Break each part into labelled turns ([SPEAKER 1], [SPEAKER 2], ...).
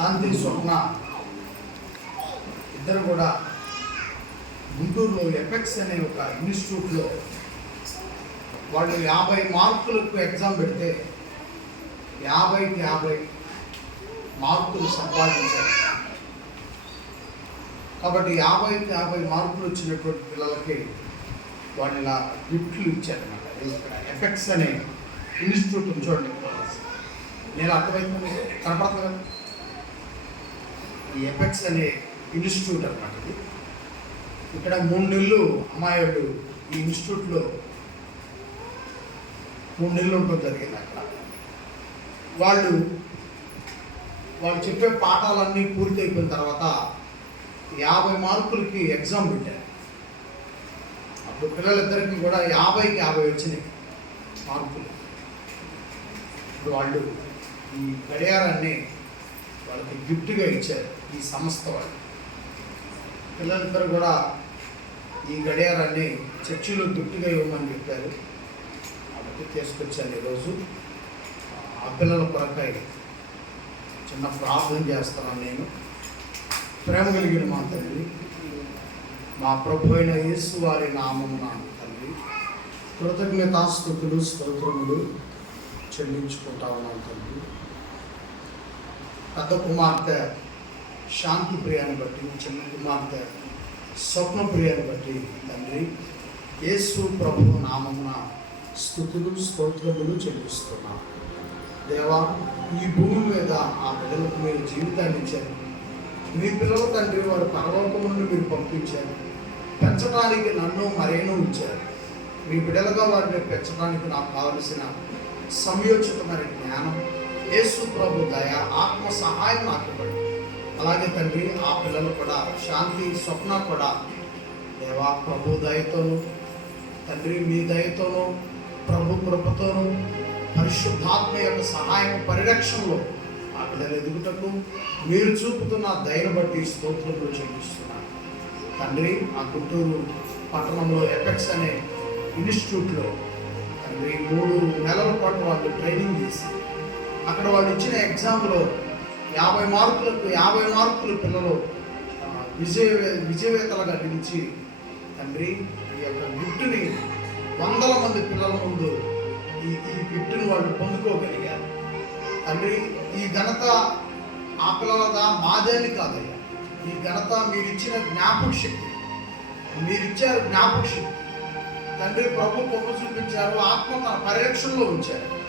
[SPEAKER 1] శాంతి స్వప్న. ఇద్దరు కూడా గుంటూరులో ఎఫెక్స్ అనే ఒక ఇన్స్టిట్యూట్లో వాళ్ళు యాభై మార్కులకు ఎగ్జామ్ పెడితే యాభైకి యాభై మార్కులు సంపాదించారు. కాబట్టి యాభైకి యాభై మార్కులు వచ్చినటువంటి పిల్లలకి వాళ్ళు ఇలా గిఫ్ట్లు ఇచ్చారనమాట ఇక్కడ ఎఫెక్ట్స్ అనే ఇన్స్టిట్యూట్ చూడండి. నేను అర్థమైంది మీకు? కనపడుతుంది? కదా ఈ ఎఫెక్ట్స్ అనే ఇన్స్టిట్యూట్ అన్నమాట ఇది. ఇక్కడ మూడు నెలలు అమ్మాయిడు ఈ ఇన్స్టిట్యూట్లో మూడు నెలలు ఉంటుంది జరిగింది అక్కడ. వాళ్ళు వాళ్ళు చెప్పే పాఠాలన్నీ పూర్తి అయిపోయిన తర్వాత యాభై మార్కులకి ఎగ్జామ్ పెట్టారు. అప్పుడు పిల్లలిద్దరికి కూడా యాభైకి యాభై వచ్చినాయి మార్కులు. ఇప్పుడు వాళ్ళు ఈ గడియారాన్ని వాళ్ళకి గిఫ్ట్గా ఇచ్చారు ఈ సంస్థ వాళ్ళు. పిల్లలిద్దరు కూడా ఈ గడియారాన్ని చర్చిలో గిఫ్ట్గా ఇవ్వమని చెప్పారు. కాబట్టి తీసుకొచ్చాను ఈరోజు. ఆ పిల్లల కొరకాయ చిన్న ప్రార్థన చేస్తున్నాను నేను. ప్రేమ కలిగిన మా తండ్రి మా ప్రభు అయిన యేసు వారి నామమున తండ్రి కృతజ్ఞతాస్థుతులు స్తోత్రములు చెల్లించుకుంటా ఉన్నాను తల్లి పెద్ద కుమార్తె శాంతి ప్రియాన్ని బట్టి చిన్న కుమార్తె స్వప్న ప్రియాన్ని బట్టి తండ్రి యేసు ప్రభు నామమున స్థుతులు స్తోత్రములు చెల్లిస్తున్నాను దేవా ఈ భూమి మీద ఆ బిడ్డలకు మీరు జీవితాన్ని ఇచ్చారు. మీ పిల్లల తండ్రి వారు పరలోకం నుండి మీరు పంపించారు. పెంచడానికి నన్ను మరేను ఉంచారు. మీ బిడ్డలుగా వారిని పెంచడానికి నాకు కావలసిన సంయోచితమైన జ్ఞానం యేసు ప్రభు దయ ఆత్మ సహాయం నాకు ఇవ్వండి అలాగే తండ్రి ఆ పిల్లలు కూడా శాంతి స్వప్న కూడా. దేవా ప్రభు దయతోను తండ్రి మీ దయతోనూ ప్రభు కృపతోనూ పరిశుద్ధాత్మ యొక్క సహాయం పరిరక్షణలో ఆ పిల్లలు ఎదుగుటకు మీరు చూపుతున్న దయను బట్టి స్తోత్రములు చెల్లిస్తున్నాను. తండ్రి ఆ గుంటూరు పట్టణంలో ఎఫెక్స్ అనే ఇన్స్టిట్యూట్లో తండ్రి మూడు నెలల పాటు వాళ్ళు ట్రైనింగ్ చేసి అక్కడ వాళ్ళు ఇచ్చిన ఎగ్జామ్లో యాభై మార్కులకు యాభై మార్కులు పిల్లలు విజయ విజయవేతలుగా నిలిచి తండ్రి ఈ యొక్క గిఫ్ట్ని వందల మంది పిల్లల ముందు ఈ ఈ గిఫ్ట్ని వాళ్ళు పొందుకోగలిగారు. తండ్రి ఈ ఘనత ఆ పిల్లలదా? మాదేని కాదయ్యా. ఈ ఘనత మీరిచ్చిన జ్ఞాపక శక్తి. మీరిచ్చారు జ్ఞాపక శక్తి. తండ్రి ప్రభు పొమ్మ చూపించారు ఆత్మ తన పరిరక్షణలో ఉంచారు.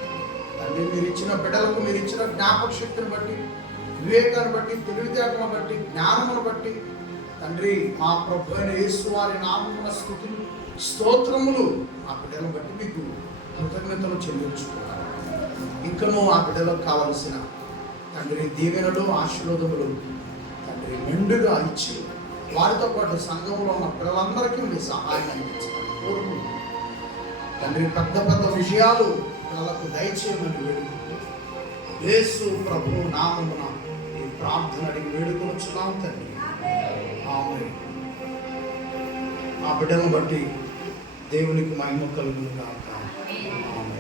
[SPEAKER 1] తండ్రి మీరు ఇచ్చిన బిడ్డలకు మీరు ఇచ్చిన జ్ఞాపక శక్తిని బట్టి వివేకాన్ని బట్టి తెలివితేటలను బట్టి జ్ఞానమును బట్టి తండ్రి మా ప్రభు అయిన యేసు వారి నామమున స్థుతులు స్తోత్రములు ఆ బిడ్డలను బట్టి మీకు కృతజ్ఞతలు చెల్లించుకున్నాను ఇంకనూ ఆ బిడ్డలకు కావలసిన తండ్రి దీవెనలు ఆశీర్వాదములు తండ్రి నిండుగా ఇచ్చి వారితో పాటు సంఘంలో ఉన్న పిల్లలందరికీ మీ సహాయం అందించాలని కోరుకుంటున్నాను. తండ్రి పెద్ద పెద్ద విషయాలు పిల్లలకు దయచేయమని వేడుకుంటూ యేసు ప్రభు నామమున ఈ ప్రార్థన అడిగి వేడుకొచ్చున్నాం తండ్రి. ఆమె ఆ బిడ్డను బట్టి దేవునికి మహిమ కలుగును కాక ఆమె